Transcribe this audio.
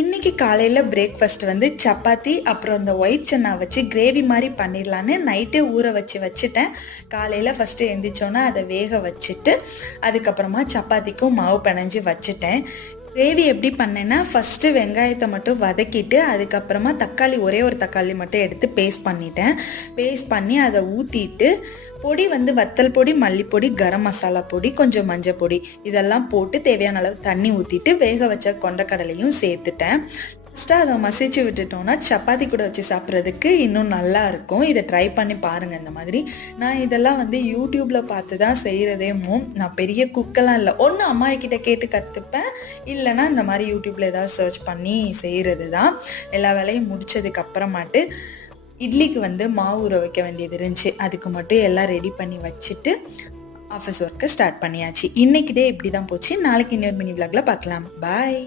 இன்னைக்கு காலையில் பிரேக்ஃபாஸ்ட் வந்து சப்பாத்தி அப்புறம் இந்த ஒயிட் சன்னா வச்சு கிரேவி மாதிரி பண்ணிடலான்னு நைட்டே ஊற வச்சுட்டேன். காலையில் ஃபஸ்ட்டு எழுந்திரிச்சோன்னா அதை வேக வச்சுட்டு அதுக்கப்புறமா சப்பாத்திக்கும் மாவு பிணைஞ்சி வச்சுட்டேன். கிரேவி எப்படி பண்ணேன்னா ஃபஸ்ட்டு வெங்காயத்தை மட்டும் வதக்கிட்டு அதுக்கப்புறமா ஒரே ஒரு தக்காளி மட்டும் எடுத்து பேஸ்ட் பண்ணி அதை ஊற்றிட்டு பொடி வந்து வத்தல் பொடி, மல்லிப்பொடி, கரம் மசாலா பொடி, கொஞ்சம் மஞ்சள் பொடி இதெல்லாம் போட்டு தேவையான அளவு தண்ணி ஊற்றிட்டு வேக வச்ச கொண்டக்கடலையும் சேர்த்துட்டேன். ஃபஸ்ட்டாக அதை மசிச்சு விட்டுட்டோன்னா சப்பாத்தி கூட வச்சு சாப்பிட்றதுக்கு இன்னும் நல்லா இருக்கும். இதை ட்ரை பண்ணி பாருங்கள். இந்த மாதிரி நான் இதெல்லாம் வந்து யூடியூப்பில் பார்த்து தான் செய்கிறதேமோ. நான் பெரிய குக்கெல்லாம் இல்லை, ஒன்று அம்மா கிட்ட கேட்டு கற்றுப்பேன், இல்லைனா இந்த மாதிரி யூடியூப்பில் ஏதாவது சர்ச் பண்ணி செய்கிறது தான். எல்லா வேலையும் முடித்ததுக்கு அப்புறமாட்டு இட்லிக்கு வந்து மாவு ஊற வைக்க வேண்டியது இருந்துச்சு. அதுக்கு மட்டும் எல்லாம் ரெடி பண்ணி வச்சுட்டு ஆஃபீஸ் ஒர்க்கை ஸ்டார்ட் பண்ணியாச்சு. இன்றைக்கி டே இப்படி தான் போச்சு. நாளைக்கு இன்னொரு மினி விளாகில் பார்க்கலாம். பாய்.